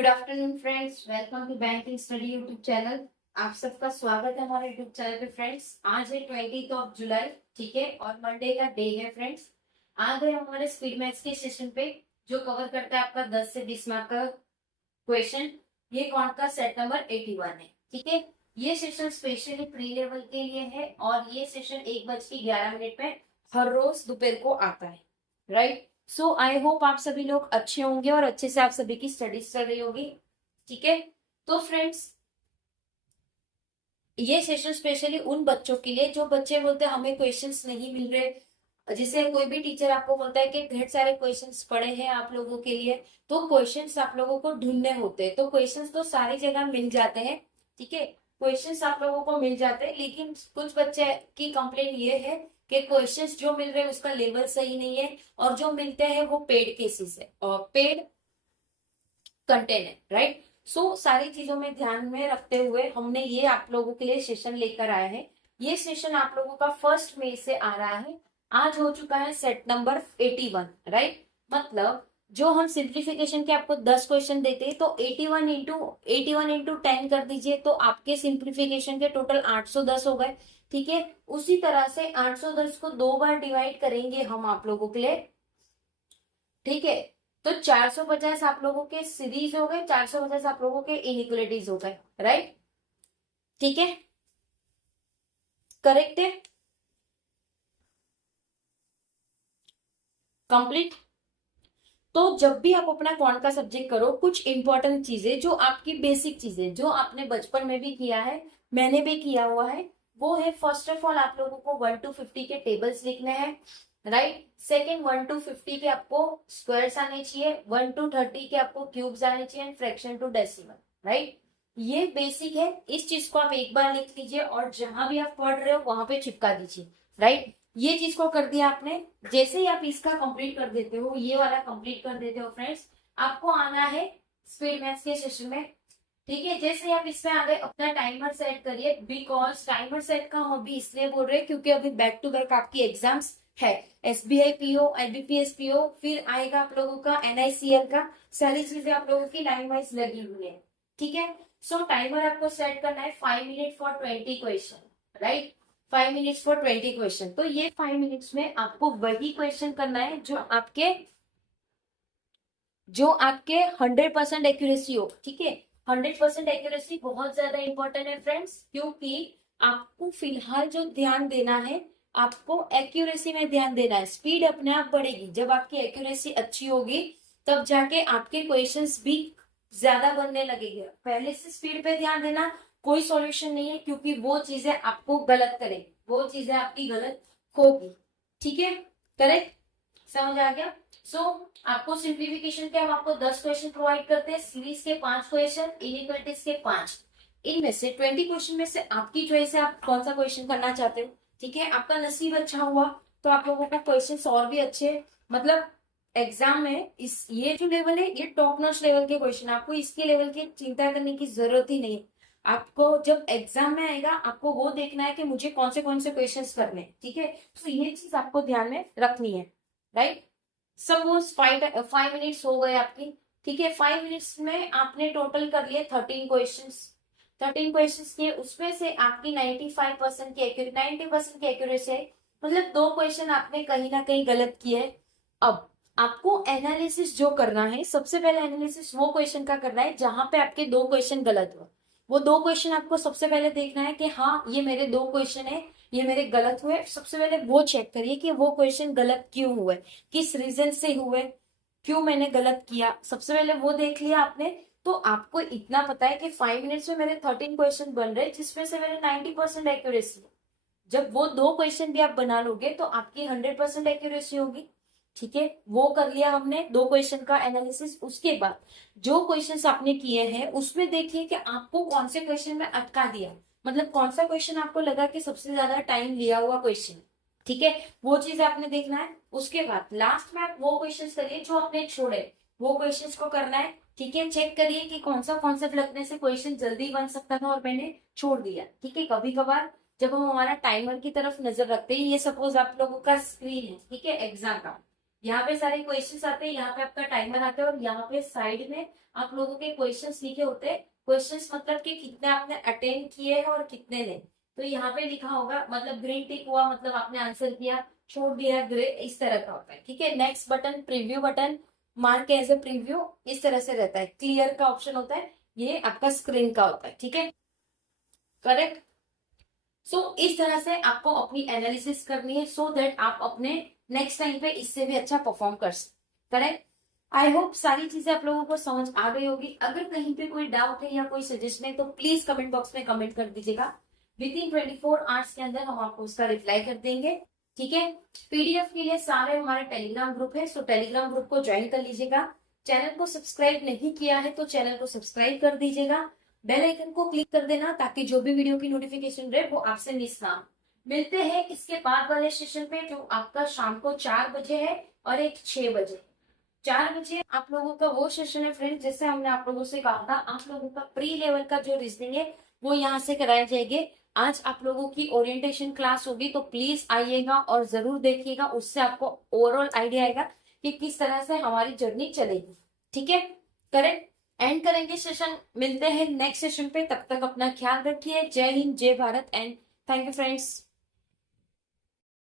Good afternoon friends, welcome to banking study YouTube channel. आप सबका स्वागत है हमारे यूट्यूब चैनल पे। फ्रेंड्स, आज है 20 जुलाई, ठीक है, और मंडे का डे है। फ्रेंड्स, आ गए हमारे स्पीड मैथ्स के सेशन पे, जो कवर करता है आपका 10 से 20 मार्क का क्वेश्चन। ये कौन का सेट नंबर 81 है, ठीक है। ये सेशन स्पेशली प्री लेवल के लिए है और ये सेशन 1:11 पे हर रोज दोपहर को आता है, राइट। सो आई होप आप सभी लोग अच्छे होंगे और अच्छे से आप सभी की स्टडीज चल रही होगी, ठीक है। तो फ्रेंड्स, ये सेशन स्पेशली उन बच्चों के लिए जो बच्चे बोलते हैं हमें क्वेश्चंस नहीं मिल रहे। जैसे कोई भी टीचर आपको बोलता है कि ढेर सारे क्वेश्चंस पड़े हैं आप लोगों के लिए, तो क्वेश्चंस आप लोगों को ढूंढने होते हैं। तो क्वेश्चंस तो सारी जगह मिल जाते हैं, ठीक है। क्वेश्चंस आप लोगों को मिल जाते हैं, लेकिन कुछ बच्चे की कंप्लेन ये है कि क्वेश्चंस जो मिल रहे हैं उसका लेवल सही नहीं है, और जो मिलते हैं वो पेड केसेस है और पेड कंटेंट है, राइट। सो सारी चीजों में ध्यान में रखते हुए हमने ये आप लोगों के लिए सेशन लेकर आया है। ये सेशन आप लोगों का 1 मई से आ रहा है। आज हो चुका है सेट नंबर 81, राइट। मतलब जो हम सिंप्लीफिकेशन के आपको 10 क्वेश्चन देते हैं, तो 81 इंटू 10 कर दीजिए, तो आपके सिंप्लीफिकेशन के टोटल 810 हो गए, ठीक है। उसी तरह से 810 को 2 बार डिवाइड करेंगे हम आप लोगों के लिए, ठीक है। तो 450 आप लोगों के सीरीज हो गए, 450 आप लोगों के इनइक्वलिटीज हो गए, राइट, ठीक है, करेक्ट है, कंप्लीट। तो जब भी आप अपना कौन का सब्जेक्ट करो, कुछ इंपॉर्टेंट चीजें जो आपकी बेसिक चीजें जो आपने बचपन में भी किया है, मैंने भी किया हुआ है, वो है फर्स्ट ऑफ ऑल आप लोगों को 1 to 50 के टेबल्स लिखने हैं, राइट। सेकेंड, 1 to 50 के आपको स्क्वायर्स आने चाहिए, 1 to 30 के आपको क्यूब्स आने चाहिए, and fraction to decimal, right. ये बेसिक है। इस चीज को आप एक बार लिख लीजिए और जहां भी आप पढ़ रहे हो वहां पे चिपका दीजिए, राइट। ये चीज को कर दिया आपने। जैसे ही आप इसका कंप्लीट कर देते हो, ये वाला कंप्लीट कर देते हो फ्रेंड्स, आपको आना है स्पीड मैथ्स के सेशन में, ठीक है। जैसे ही आप इसमें आ गए, अपना टाइमर सेट करिए। बिकॉज टाइमर सेट का हम अभी इसलिए बोल रहे हैं क्योंकि अभी बैक टू बैक आपकी एग्जाम्स है। एसबीआई पीओ, एलबीपीएस पीओ, फिर आएगा आप लोगों का एनआईसीएल का। सारी चीजें आप लोगों की लाइन वाइज लगी हुई है, ठीक है। सो टाइमर आपको सेट करना है 5 minute for 20 question, right. 5 minutes for 20 question. तो ये 5 मिनट्स में आपको वही क्वेश्चन करना है जो आपके 100% एक्यूरेसी हो, ठीक है। 100% एक्यूरेसी बहुत ज्यादा इंपॉर्टेंट है फ्रेंड्स, क्योंकि आपको फिलहाल जो ध्यान देना है, आपको एक्यूरेसी में ध्यान देना है। स्पीड अपने आप बढ़ेगी जब आपकी एक्यूरेसी अच्छी होगी, तब जाके आपके क्वेश्चंस भी ज्यादा बनने लगेंगे। पहले से स्पीड पे ध्यान देना कोई सॉल्यूशन नहीं है, क्योंकि वो चीजें आपको गलत करेगी, वो चीजें आपकी गलत होगी, ठीक है, करेक्ट, समझ आ गया। सो आपको सिंप्लीफिकेशन के हम आपको 10 क्वेश्चन प्रोवाइड करते हैं, सीरीज के 5 क्वेश्चन, इनइक्वालिटीज के 5। इनमें से 20 क्वेश्चन में से आपकी चॉइस है आप कौन सा क्वेश्चन करना चाहते हो, ठीक है। आपका नसीब अच्छा हुआ तो आप लोगों को क्वेश्चन और भी अच्छे, मतलब एग्जाम में इस ये जो लेवल है ये टॉप नॉच लेवल के क्वेश्चन, आपको इसके लेवल की चिंता करने की जरूरत ही नहीं। आपको जब एग्जाम में आएगा आपको वो देखना है कि मुझे कौन से क्वेश्चंस करने हैं, ठीक है। तो ये चीज आपको ध्यान में रखनी है, राइट। सपोज 5 मिनट्स हो गए आपकी, ठीक है। 5 मिनट्स में आपने टोटल कर लिए 13 क्वेश्चंस। 13 क्वेश्चंस किए, उसमें से आपकी 95% की एक्यूरेसी, 90% की एक्यूरेसी है, मतलब 2 क्वेश्चन आपने कहीं ना कहीं गलत किए। अब आपको एनालिसिस जो करना है, सबसे पहले एनालिसिस वो क्वेश्चन का करना है जहां पे आपके 2 क्वेश्चन गलत हुए। वो 2 क्वेश्चन आपको सबसे पहले देखना है कि हाँ ये मेरे 2 क्वेश्चन है, ये मेरे गलत हुए। सबसे पहले वो चेक करिए कि वो क्वेश्चन गलत क्यों हुए, किस रीजन से हुए, क्यों मैंने गलत किया। सबसे पहले वो देख लिया आपने, तो आपको इतना पता है कि 5 मिनट्स में मेरे 13 क्वेश्चन बन रहे, जिसमें से मेरे 90% एक्यूरेसी है। जब वो 2 क्वेश्चन भी आप बना लोगे तो आपकी 100% एक्यूरेसी होगी, ठीक है। वो कर लिया हमने 2 क्वेश्चन का एनालिसिस। उसके बाद जो क्वेश्चंस आपने किए हैं उसमें देखिए कि आपको कौन से क्वेश्चन में अटका दिया, मतलब कौन सा क्वेश्चन आपको लगा कि सबसे ज्यादा टाइम लिया हुआ क्वेश्चन, ठीक है। वो चीज आपने देखना है। उसके बाद लास्ट में आप वो क्वेश्चंस करिए जो आपने छोड़े, वो क्वेश्चंस को करना है, ठीक है। चेक करिए कि कौन सा कॉन्सेप्ट लगने से क्वेश्चन जल्दी बन सकता था और मैंने छोड़ दिया, ठीक है। कभी कभार जब हम हमारा टाइमर की तरफ नजर रखते हैं, ये सपोज आप लोगों का स्क्रीन है, ठीक है, एग्जाम का, यहाँ पे सारे क्वेश्चंस आते हैं, यहाँ पे आपका टाइमर आता है और यहाँ पे साइड में आप लोगों के क्वेश्चंस लिखे होते हैं। क्वेश्चंस मतलब कि कितने आपने अटेंड किए हैं और कितने ने। तो यहाँ पे लिखा होगा, मतलब ग्रीन टिक हुआ मतलब आपने आंसर किया, छोड़ दिया ग्रे, इस तरह का होता है। ठीक है, next button preview button, mark as a preview, इस तरह से रहता है। क्लियर का ऑप्शन होता है, ये आपका स्क्रीन का होता है। ठीक है, करेक्ट। सो इस तरह से आपको अपनी एनालिसिस करनी है, सो दैट आप अपने नेक्स्ट टाइम पे इससे भी अच्छा परफॉर्म कर सकते। करेक्ट। आई होप सारी चीजें आप लोगों को समझ आ गई होगी। अगर कहीं पे कोई डाउट है या कोई सजेशन है तो प्लीज कमेंट बॉक्स में कमेंट कर दीजिएगा। विद इन 24 आवर्स के अंदर हम आपको उसका रिप्लाई कर देंगे। ठीक है, पीडीएफ के लिए सारे हमारे टेलीग्राम ग्रुप है, सो टेलीग्राम ग्रुप को ज्वाइन कर लीजिएगा। चैनल को सब्सक्राइब नहीं किया है तो चैनल को सब्सक्राइब कर दीजिएगा। बेल आइकन को क्लिक कर देना ताकि जो भी वीडियो की नोटिफिकेशन रहे वो आपसे मिस ना हो। मिलते हैं इसके बाद वाले सेशन पे, जो आपका शाम को 4 बजे है और एक 6 बजे। 4 बजे आप लोगों का वो सेशन है फ्रेंड्स, जैसे हमने आप लोगों से कहा था, आप लोगों का प्री लेवल का जो रीजनिंग है वो यहाँ से कराए जाएंगे। आज आप लोगों की ओरिएंटेशन क्लास होगी, तो प्लीज आइएगा और जरूर देखिएगा, उससे आपको ओवरऑल आइडिया आएगा कि किस तरह से हमारी जर्नी चलेगी। ठीक है, करेक्ट। एंड करेंगे सेशन, मिलते हैं नेक्स्ट सेशन पे, तब तक अपना ख्याल रखिए। जय हिंद, जय Bharat and thank you friends.